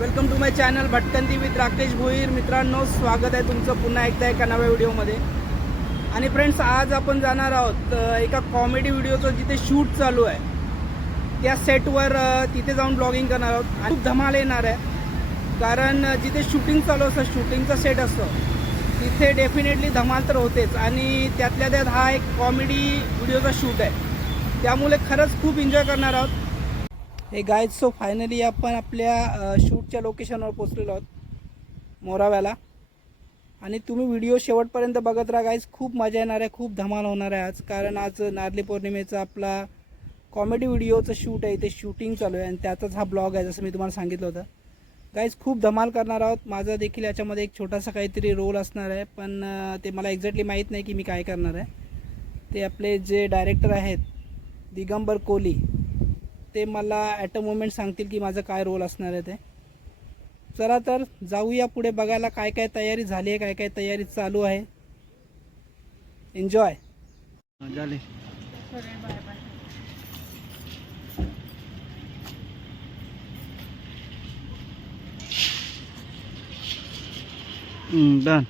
Welcome to my channel Bhatkanti with Rakesh Bhoir. मित्रांनो स्वागत आहे तुमचं पुन्हा एकदा एका नव्या व्हिडिओमध्ये. आणि फ्रेंड्स आज आपण जाणार आहोत एका कॉमेडी व्हिडिओचं जिथे शूट चालू आहे. त्या सेटवर तिथे जाऊन ब्लॉगिंग करणार आहोत. आणि खूप धमाल येणार आहे. कारण जिथे शूटिंग चालू असतं शूटिंगचा सेट असतो तिथे डेफिनेटली धमाल तर होतेच. आणि त्यातल्या त्यात हा एक कॉमेडी व्हिडिओचा शूट आहे. त्यामुळे खरंच खूप एन्जॉय करणार आहोत. हे गाईज सो फायनली आपण आपल्या शूटच्या लोकेशनवर पोचलेलो आहोत मोराव्याला. आणि तुम्ही व्हिडिओ शेवटपर्यंत बघत राहा गाईज खूप मजा येणार आहे खूप धमाल होणार आहे आज. कारण आज नारली पौर्णिमेचा आपला कॉमेडी व्हिडिओचं शूट आहे इथे शूटिंग चालू आहे. आणि त्याचाच हा ब्लॉग आहे जसं मी तुम्हाला सांगितलं होतं. गाईज खूप धमाल करणार आहोत. माझा देखील याच्यामध्ये एक छोटासा काहीतरी रोल असणार आहे. पण ते मला एक्झॅक्टली माहीत नाही की मी काय करणार आहे. ते आपले जे डायरेक्टर आहेत दिगंबर कोहली ते मला ॲट अ मोमेंट सांगतील की माझं काय रोल असणार आहे ते. चला तर जाऊया पुढे बघायला काय काय तयारी झाली आहे काय काय तयारी चालू आहे. एन्जॉय झाले. डन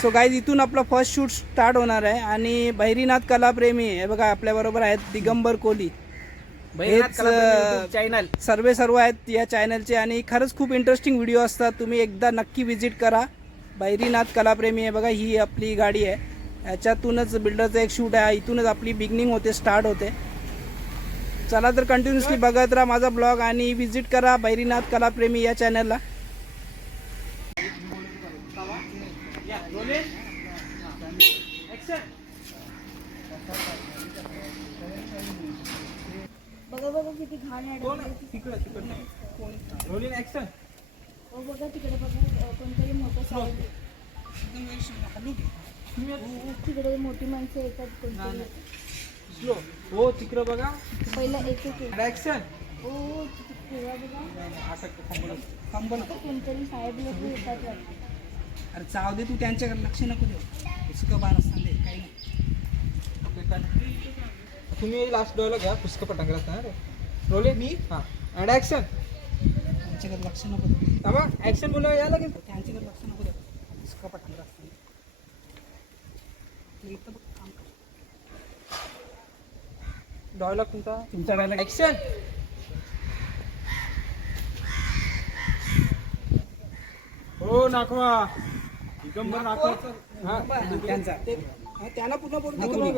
सो गाईज इथून आपला फर्स्ट शूट स्टार्ट होणार आहे. आणि बहिरीनाथ कलाप्रेमी हे बघा आपल्याबरोबर आहेत दिगंबर कोहली चॅनल सर्वे सर्व आहेत या चॅनलचे आणि खरंच खूप इंटरेस्टिंग व्हिडिओ असतात. तुम्ही एकदा नक्की विजिट करा. बैरीनाथ कलाप्रेमी आहे बघा ही आपली गाडी आहे. ह्याच्यातूनच बिल्डरचं एक शूट आहे. इथूनच आपली बिगनिंग होते स्टार्ट होते. चला तर कंटिन्युअसली बघत राहा माझा ब्लॉग आणि विजिट करा बैरीनाथ कलाप्रेमी या चॅनलला बघा बघा किती घाण आहे. रोलिंग ऍक्शन हो बघा तिकडे बघा. कोणतरी मोठं साहेब तिकडे मोठी माणसं येतात कोणतरी. स्लो हो तिकडं बघा. पहिला एक एक. ऍक्शन हो तिथे तेव्हा बघा. असं थांबवलं थांबव नको. कोणतरी साहेब लोक येतात. वाटतं. अरे चाव दे तू त्यांच्याकडे लक्ष नको देऊ. पुस्तकं बार असताना दे काही नाही. तुम्ही लास्ट डॉयलॉग घ्या पुस्तक पटांगला असणार रोलिंग मी? हां. अँड ऍक्शन त्यांच्याकडे लक्ष नको देऊ. थांबा ऍक्शन बोला या लागेल त्यांच्याकडे लक्ष नको देऊ. पुस्तकं पटांगला असताना इथं बघ, काम कर. डॉयलॉग तुमचा? तुमचा डायलॉग ऍक्शन हो नाखवा दिगंबर हां. त्यांचा. ते हा, त्याला पूर्ण बोलू नका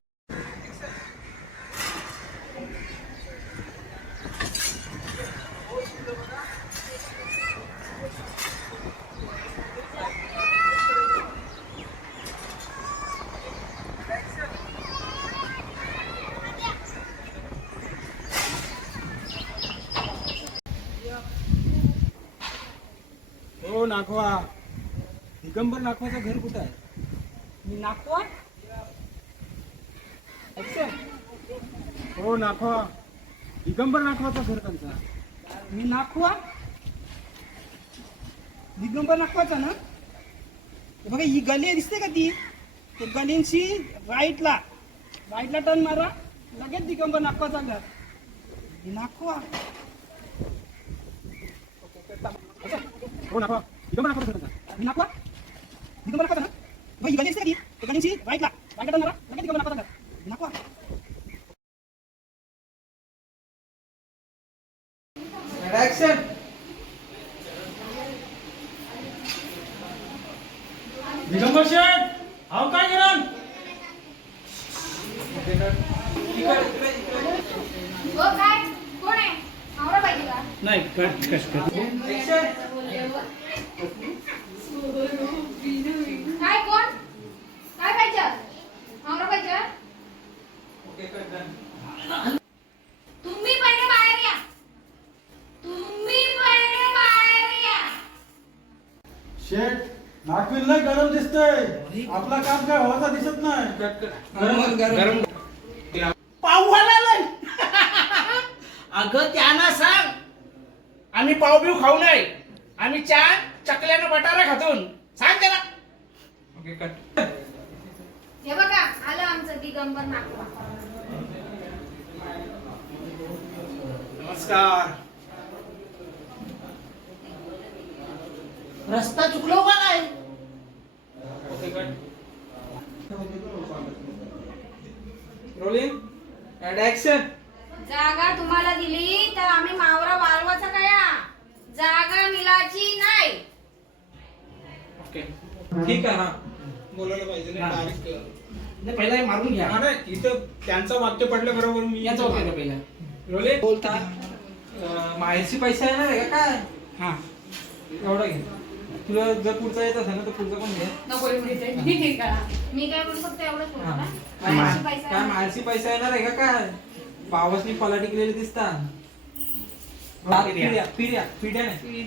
नाखवा. दिगंबर नाखवाचं घर कुठं आहे? मी ऍक्शन हो नाखवा. दिगंबर नाखवाचं घर त्यांचा. मी नागपूर दिगंबर नागवाचा ना? हे बघा ही गली दिसते का ती? त्या गलींची राईटला राईटला टर्न मारा लगेच दिगंबर नागवाचा घर. नागवा हो नाखवा. दिगंबर नाखवाचं घर त्यांचा मी नागवा दिगंबर नागवाचा ना बघा ही गली दिसते का ती? त्या गलींची राईटला राईटला टर्न मारा लगेच दिगंबर नागवाचा घर नागवा ऍक्शन दिगंबर शेठ हाव काय गिरण हो काय? कोण आहे? आवरा पाहिजे का नाही कट कट कट. आपला काम काय व्हायचा दिसत नाही. गरम पाववाला अगं त्यांना सांग. आम्ही पाव बिव खाऊ नाही. आम्ही चहा चकल्यानं बटारा खातून. सांग त्याला. Okay cut. हे बघा आलं आमचं दिगंबर नागवा. नमस्कार. रस्ता चुकलो का काय रोलिंग अँड ऍक्शन जागा तुम्हाला दिली तर आम्ही मावरा वाळवाचा कया जागा मिलाची नाही. ओके ठीक आहे हा बोलायला पाहिजे हा. नाही, पहिला हे मारून घ्या. हा नाही इथं त्यांचं वाक्य पडलं बरोबर मी याचं ओके का पहिला. रोलिंग बोलता माहेरची पैसे येणार आहे का? काय? हा. एवढं घे तुला जर पुढचा येत असेल ना तर पुढचं पण घे. नको. ठीक आहे. मी काय बोलू फक्त एवढंच बोलू हा. ना काय पैसा काय येणार आहे का काय? पावसनी पला टिकलेले दिसतात सात पिढ्या. नाही.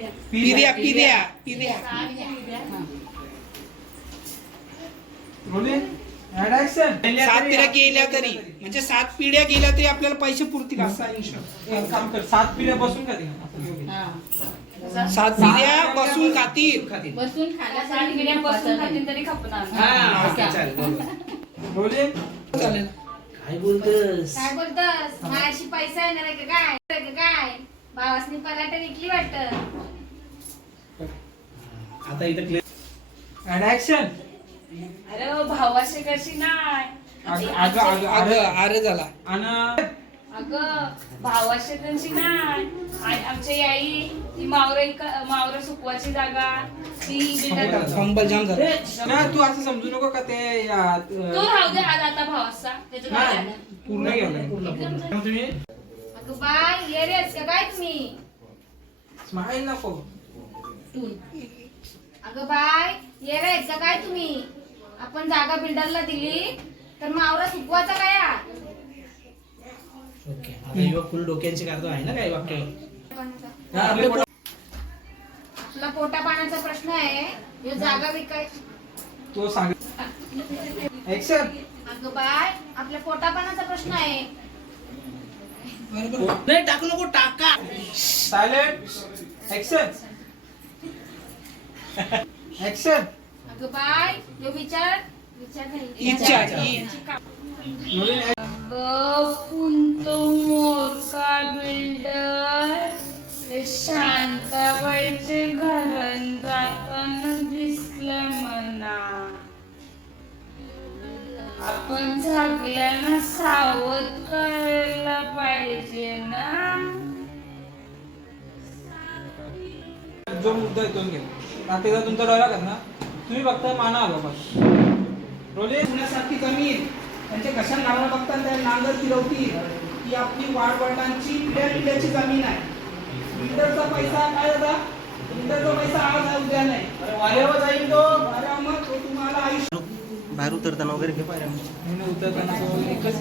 सात गेल्या तरी. म्हणजे सात पिढ्या गेल्या तरी आपल्याला पैसे पुरतील असा हिशोब एक काम कर सात पिढ्या बसून का. सात पिढ्या बसून खातील. बसून खायला सात पिढ्या बसून खातील तरी खपणार. नाही. हा, ओके, चालेल, बरोबर. रोलिंग चालेल. काय बोलतोस? काय बोलतस? माझ्याशी पैसा येणार आहे का काय? आहे का काय? भावासनी पराठा विकली वाटत. आता इथं क्लिअर अँड ऍक्शन अरे भावाशी कशी नाही अगं अगं अगं अरे अगं अरे झाला. आणि अगं भावाशी त्यांची नाही. आणि आमच्या आई ती मावरे मावरे सुकवाची जागा. ती जाम झाला. तू असं समजू नको का ते या, तो अं, राहू दे आज आता भावाचा? पूर्ण तुम्ही? अगं बाय ये रे का काय तुम्ही. स्माईल नको. अगं बाय ये रे का काय तुम्ही. आपण जागा बिल्डरला दिली तर मावरा सुकवाचा काय? ओके. आता ह्यो फुल डोक्यांची काढतो आहे ना काही वाक्य. हा, आपले पोटा पाण्याचा प्रश्न आहे. ह्यो जागा विकाय तो सांग. अगं बाय आपल्या पोटा पाण्याचा प्रश्न आहे. नाही टाकू नको टाका. सायलेंट ऍक्शन ऍक्शन अगं बाय ह्यो विचार विचार नाही. इच्छा पुंतो मोरका बिल्डर शांताबाईचे घरण जाताना दिसलं म्हणा. आपण सगळ्यांना सावध करायला पाहिजे ना. जो मुद्दा येतो तो घे नातेचा तुमचा डोळा आहे ना. तुम्ही फक्त माना आलो बस. रोले पुण्यासारखी जमीन त्यांच्या कशा नावं बघतात त्या नांगर फिरवतील ही आपली वाडवडिलांची पिढ्या पिढ्याची जमीन आहे. बिल्डरचा पैसा काय होता? बिल्डरचा पैसा आज आहे उद्या नाही. वाऱ्यावर जाईल तो. वाऱ्यावर मग तो तुम्हाला आयुष्य बाहेर उतरताना वगैरे घे पाहिजे उतरताना तो एकच.